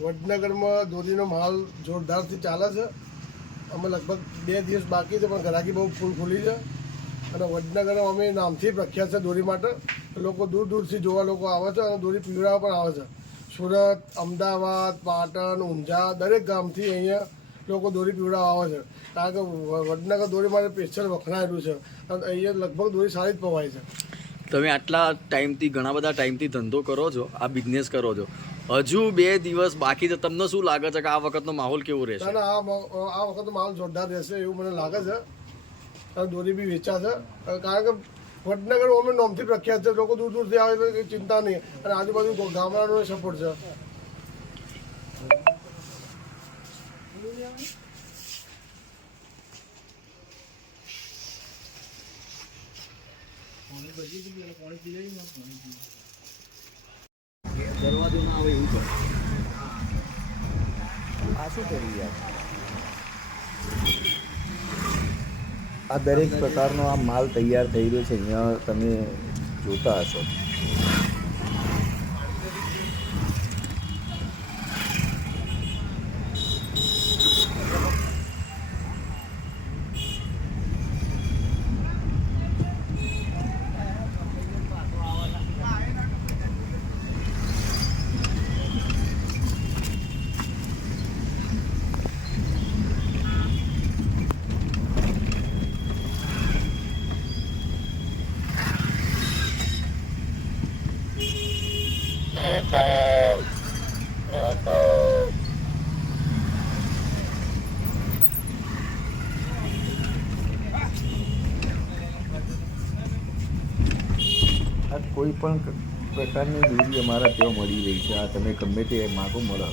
વડનગરમાં દોરીનો માલ જોરદારથી ચાલે છે. અમે લગભગ 2 દિવસ બાકી છે પણ ગ્રાહકી બહુ ફૂલ ખુલી છે. અને વડનગર અમે નામથી પ્રખ્યાત છે દોરી માટે. લોકો દૂર દૂરથી જોવા લોકો આવે છે અને દોરી પીવડાવવા પણ આવે છે. સુરત, અમદાવાદ, પાટણ, ઊંઝા દરેક ગામથી અહીંયા લોકો દોરી પીવડાવવા આવે છે. કારણ કે વડનગર દોરી માટે સ્પેશિયલ વખણાયેલું છે અને અહીંયા લગભગ દોરી સારી જ પવાય છે. તમે આટલા ટાઈમથી ઘણા બધા ટાઈમથી ધંધો કરો છો, આ બિઝનેસ કરો છો, હજુ 2 દિવસ બાકી છે, તમને શું લાગે છે કે આ વખતનો માહોલ કેવો રહેશે? આ વખતનો માહોલ જોરદાર રહેશે એવું મને લાગે છે. અને દોરી બી વેચાશે કારણ કે વડનગર અમે નોમથી પ્રખ્યાત છે. લોકો દૂર દૂરથી આવે તો કંઈ ચિંતા નહીં. અને આજુબાજુ ગામડાનો સપોર્ટ છે. દરવાજો ના આવે એવું છે. આ શું કરી રહ્યા છે? આ દરેક પ્રકારનો આ માલ તૈયાર થઈ રહ્યો છે. અહીંયા તમે જોતા હશો. કોઈ પણ પ્રકારની દોરી અમારા ત્યાં મળી રહી છે. આ તમે ગમે તે માગો મળે.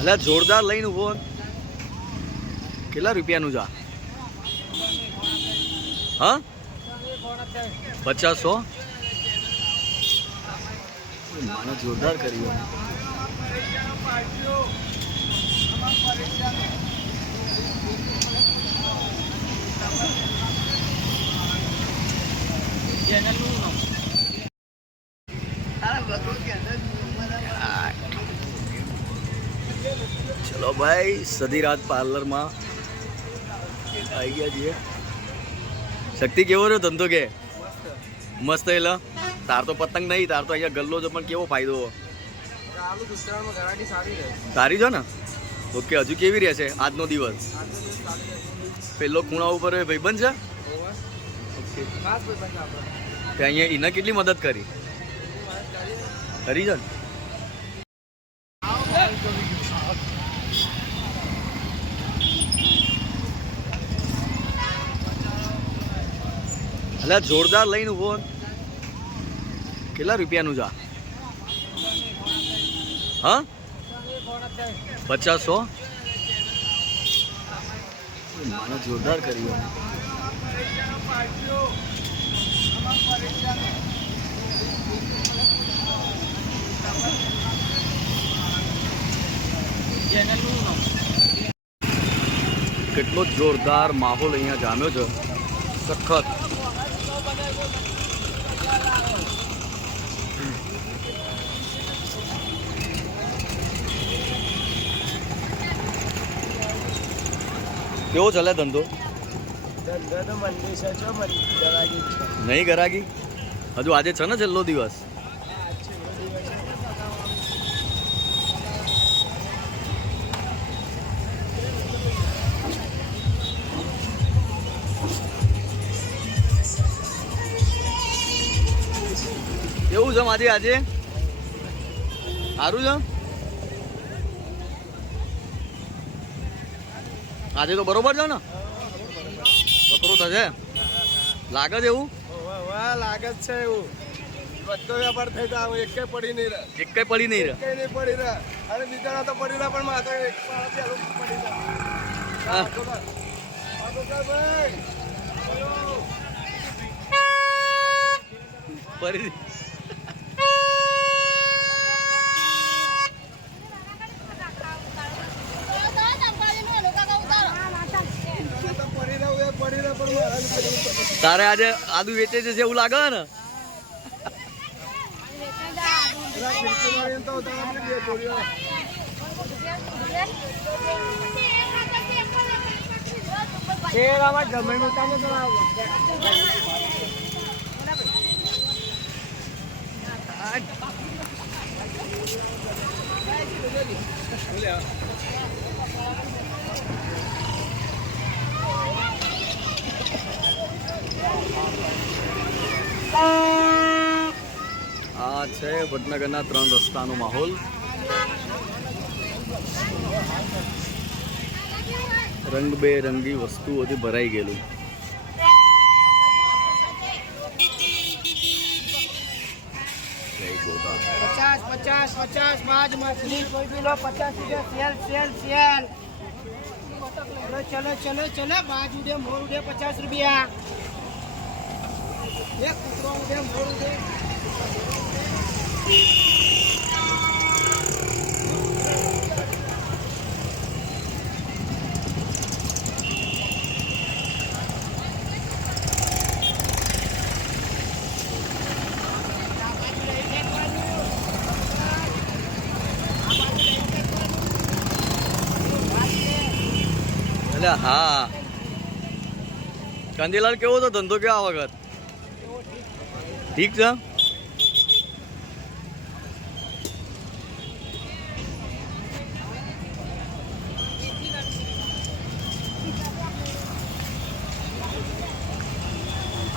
અલા જોરદાર લઈને ઉભો. કેટલા રૂપિયાનું છે? હા 50-100. માને જોરદાર કર્યું. ચલો ભાઈ, સધીરાજ પાર્લરમાં આવી ગયા છીએ. શક્તિ કેવો રહ્યો ધંધો? કે મસ્ત. એટલે તાર તો પતંગ નહીં, તાર તો અહીંયા ગલ્લો છે, પણ કેવો ફાયદો? સારી છે ને? ઓકે. હજુ કેવી રહેશે આજનો દિવસ? પેલો ખૂણા ઉપર ભાઈબંધ છે. ઓકે. તે અહીંયા એને કેટલી મદદ કરી? કરી છે ને? એટલે જોરદાર લઈને ઉભો. કેટલા રૂપિયાનું છે? હા 50-100. માને જોરદાર કર્યું. કેટલો જોરદાર માહોલ અહીંયા જામ્યો છે. સખત. કેવો ચાલે ધંધો? નહીં ગરાગી? હજુ આજે છે ને છેલ્લો દિવસ? કેવું છે આજે? સારું છે. આજે તો બરોબર છે ને? બકરો થશે લાગે છે એવું? લાગે જ છે એવું. બધો વેપાર થઈ જાય એક પડી નહીં રહે. એક કઈ પડી નહીં રહે. કઈ નહીં પડી રહે. અરે બીજા તો પડી રહ્યા પણ માથે એક પડી હા. પડી તારે આજે આદુ વેચે છે એવું લાગે ને? આ છે વડનગરના 3 રસ્તાનો માહોલ. રંગબેરંગી વસ્તુઓથી ભરાઈ ગયેલું. જય ગોદા. 50 बाज मछली कोई भी लो 50 रुपया सेल सेल चलो चलो चलो बाज उड़े मोर उड़े 50 रुपया एक कुतरो उड़े मोर उड़े એટલે હા કાંદીલાલ કેવો તો ધંધો કે આ વખત ઠીક છે.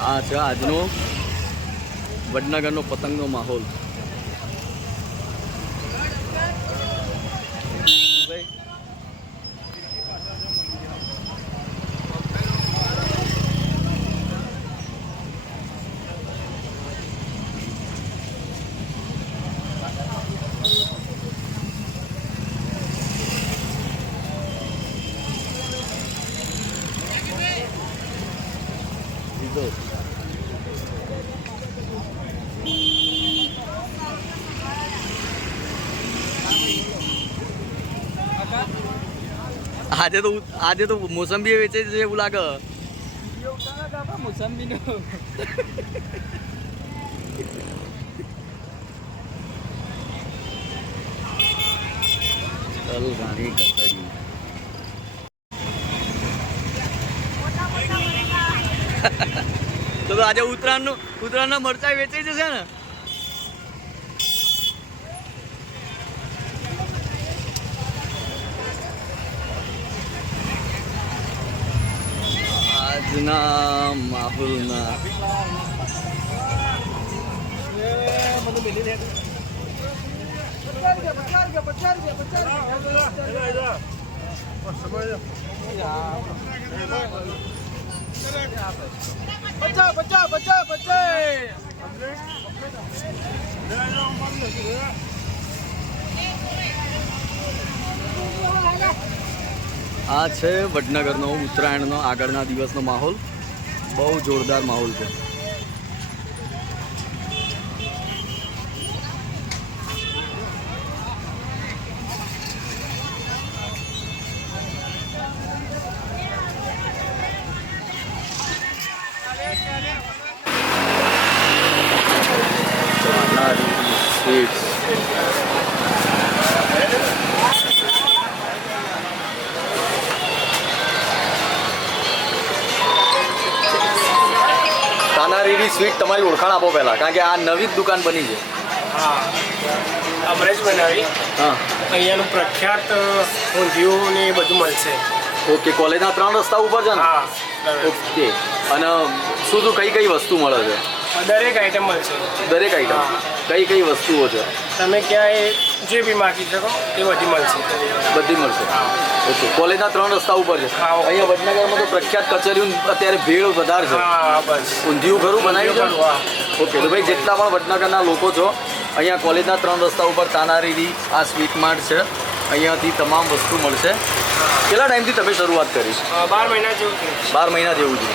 આ છે આજનો વડનગરનો પતંગનો માહોલ. આજે તો મોસંબી વેચે છે એવું લાગે. મોસંબી નો તલ ઘાણી કચરી. તો આજે ઉત્તરાયણના મરચાં વેચાઈ જશે ને? આજના માહોલના આ છે વડનગરનો ઉત્તરાયણનો આગળના દિવસનો માહોલ. બહુ જોરદાર માહોલ છે. સ્વીટ્સ તાનારીની સ્વીટ તમારી ઓળખાણ આપો પહેલા, કારણ કે આ નવી જ દુકાન બની છે. હા અમરેશ બનાવી. હા અહીંયાનું પ્રખ્યાત ઊંધિયું ને એ બધું મળશે. ઓકે, કોલેજના 3 રસ્તા ઉપર છે ને? હા ઓકે. અને શું કઈ કઈ વસ્તુ મળે છે? દરેક આઈટમ મળશે. દરેક આઈટમ કઈ કઈ વસ્તુઓ છે? તમે ક્યાંય જે બી માગી શકો એ બધી મળશે. બધી મળશે. ઓકે, કોલેજના 3 રસ્તા ઉપર છે. હા, ઓકે. અહીંયા વડનગરમાં તો પ્રખ્યાત કચરિયું અત્યારે ભેળ વધારે છે. હા બસ. ઊંધિયું ખરું બનાવી છે? હા. ઓકે, તો ભાઈ જેટલા પણ વડનગરના લોકો છો, અહીંયા કોલેજના 3 રસ્તા ઉપર તાનારીની આ સ્વીટ માર્ટ છે. અહીંયાથી તમામ વસ્તુ મળશે. કેટલા ટાઈમથી તમે શરૂઆત કરી? 12 મહિના જેવું થયું. 12 મહિના જેવું છે.